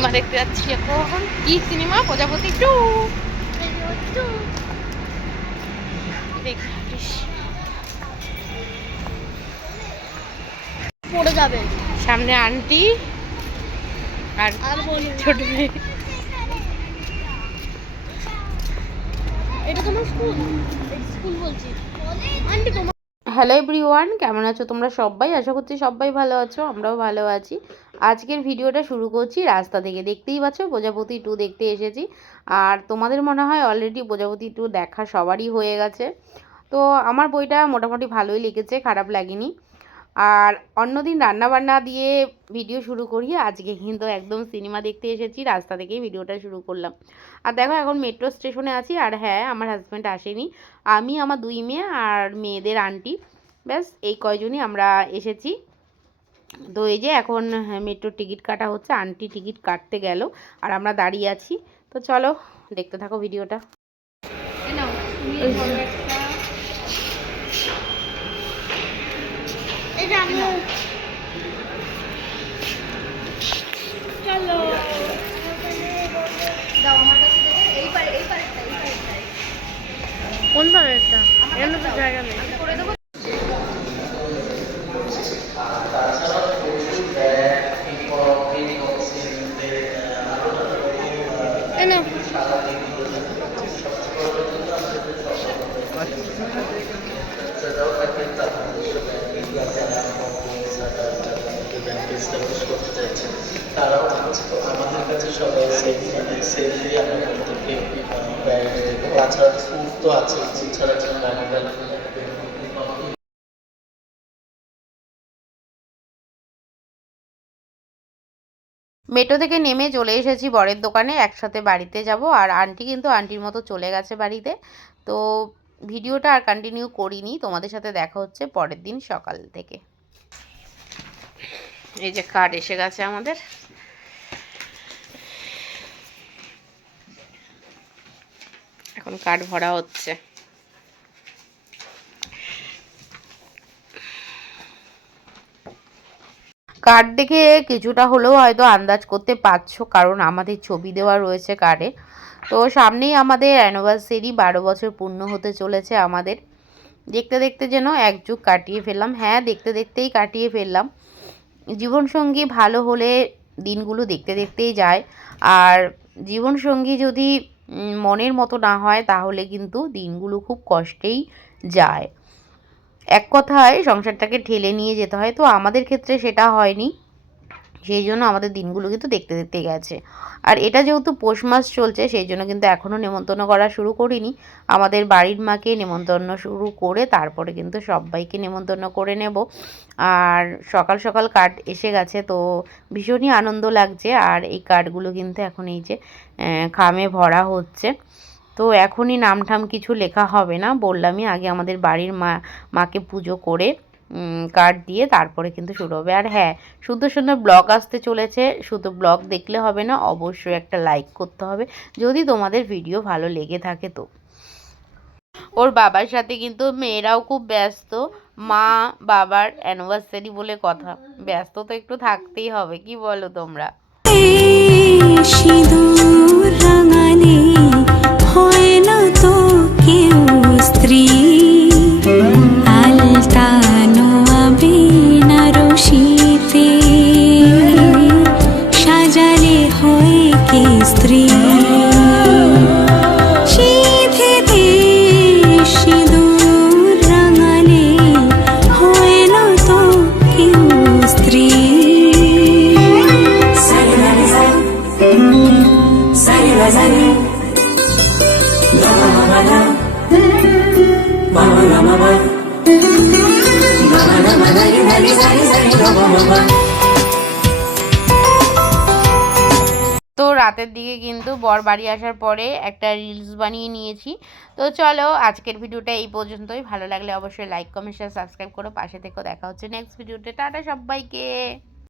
Cinema দেখতে যাচ্ছি এখন। কি সিনেমা? প্রজাপতি 2। পড়ে যাবে। সামনে আন্টি আর ছোট মেয়ে। এটা তোমার স্কুল? স্কুল বলছি আন্টি তোমার। হ্যালো এভরিওয়ান, কেমন আছো তোমরা সবাই? আশা করছি সবাই ভালো আছো, আমরাও ভালো আছি। আজকের ভিডিওটা শুরু করছি রাস্তা থেকে। দেখতেই পাচ্ছ প্রজাপতি 2 দেখতে এসেছি। আর তোমাদের মনে হয় অলরেডি প্রজাপতি 2 দেখা সবারই হয়ে গেছে। তো আমার বইটা মোটামুটি ভালোই লেগেছে, খারাপ লাগেনি। আর অন্যদিন রান্নাবান্না দিয়ে ভিডিও শুরু করি, আজকে কিন্তু একদম সিনেমা দেখতে এসেছি, রাস্তা থেকেই ভিডিওটা শুরু করলাম। আর দেখো এখন মেট্রো স্টেশনে আছি। আর হ্যাঁ, আমার হাজব্যান্ড আসেনি, আমি, আমার 2 মেয়ে আর মেয়েদের আন্টি, ব্যাস এই কয়জনই আমরা এসেছি। তো এই যে এখন মেট্রোর টিকিট কাটা হচ্ছে, আন্টি টিকিট কাটতে গেল আর আমরা দাঁড়িয়ে আছি। তো চলো দেখতে থাকো ভিডিওটা। চলো কোন পারেরটা? এখানে তো জায়গা নেই। তারাও আমাদের কাছে সবাই সেফলি আমরা প্রত্যেকে তাছাড়া স্কুল তো আছে, এছাড়া মেট্রো থেকে নেমে চলে এসেছি বরের দোকানে, একসাথে বাড়িতে যাব। আর আন্টি কিন্তু আন্টির মতো চলে গেছে বাড়িতে। তো ভিডিওটা আর কন্টিনিউ করিনি, তোমাদের সাথে দেখা হচ্ছে পরের দিন সকাল থেকে। এই যে কার্ড এসে গেছে আমাদের। এখন কার্ড ভরা হচ্ছে। কার্ড দেখে কিছুটা হলেও হয়তো আন্দাজ করতে পারছো, কারণ আমাদের ছবি দেওয়া রয়েছে কার্ডে। তো সামনেই আমাদের অ্যানিভার্সারি, 12 বছর পূর্ণ হতে চলেছে আমাদের। দেখতে দেখতে যেন এক যুগ কাটিয়ে ফেললাম। হ্যাঁ, দেখতে দেখতেই কাটিয়ে ফেললাম। জীবনসঙ্গী ভালো হলে দিনগুলো দেখতে দেখতেই যায়। আর জীবনসঙ্গী যদি মনের মতো না হয়, তাহলে কিন্তু দিনগুলো খুব কষ্টেই যায়। এক কথায় সংসারটাকে ঠেলে নিয়ে যেতে হয়। তো আমাদের ক্ষেত্রে সেটা হয়নি, সেই জন্য আমাদের দিনগুলো কিন্তু দেখতে দেখতে গেছে। আর এটা যেহেতু পৌষ মাস চলছে, সেই জন্য কিন্তু এখনও নেমন্তন্ন করা শুরু করিনি। আমাদের বাড়ির মাকে নেমন্তন্ন শুরু করে তারপরে কিন্তু সবাইকে নেমন্তন্ন করে নেব। আর সকাল সকাল কার্ড এসে গেছে, তো ভীষণই আনন্দ লাগছে। আর এই কার্ডগুলো কিন্তু এখন এই যে খামে ভরা হচ্ছে। তো এখনই নাম ঠাম কিছু লেখা হবে না, বললামই আগে আমাদের বাড়ির মাকে পুজো করে কার্ড দিয়ে তারপরে কিন্তু শুরু হবে। আর হ্যাঁ, সুন্দর সুন্দর ব্লগ আসতে চলেছে, শুধু ব্লগ দেখলে হবে না, অবশ্যই একটা লাইক করতে হবে যদি তোমাদের ভিডিও ভালো লেগে থাকে। তো ওর বাবার সাথে কিন্তু মেয়েরাও খুব ব্যস্ত। মা বাবার অ্যানিভার্সারি বলে কথা, ব্যস্ত তো একটু থাকতেই হবে, কি বলো তোমরা? সিঁদুর রাঙালে হয় না তো কেউ স্ত্রী, আলতানো বেনারসিতে সাজালে হয় কে স্ত্রী। সিঁথিতে সিঁদুর রাঙালে হয় না তো কেউ স্ত্রী। তো রাতের দিকে কিন্তু বর বাড়ি আসার পরে একটা রিলস বানিয়ে নিয়েছি। তো চলো আজকের ভিডিওটা এই পর্যন্তই। ভালো লাগলে অবশ্যই লাইক কমেন্ট শেয়ার সাবস্ক্রাইব করো, পাশে থেকেও। দেখা হচ্ছে নেক্সট ভিডিওতে। টাটা সবাইকে।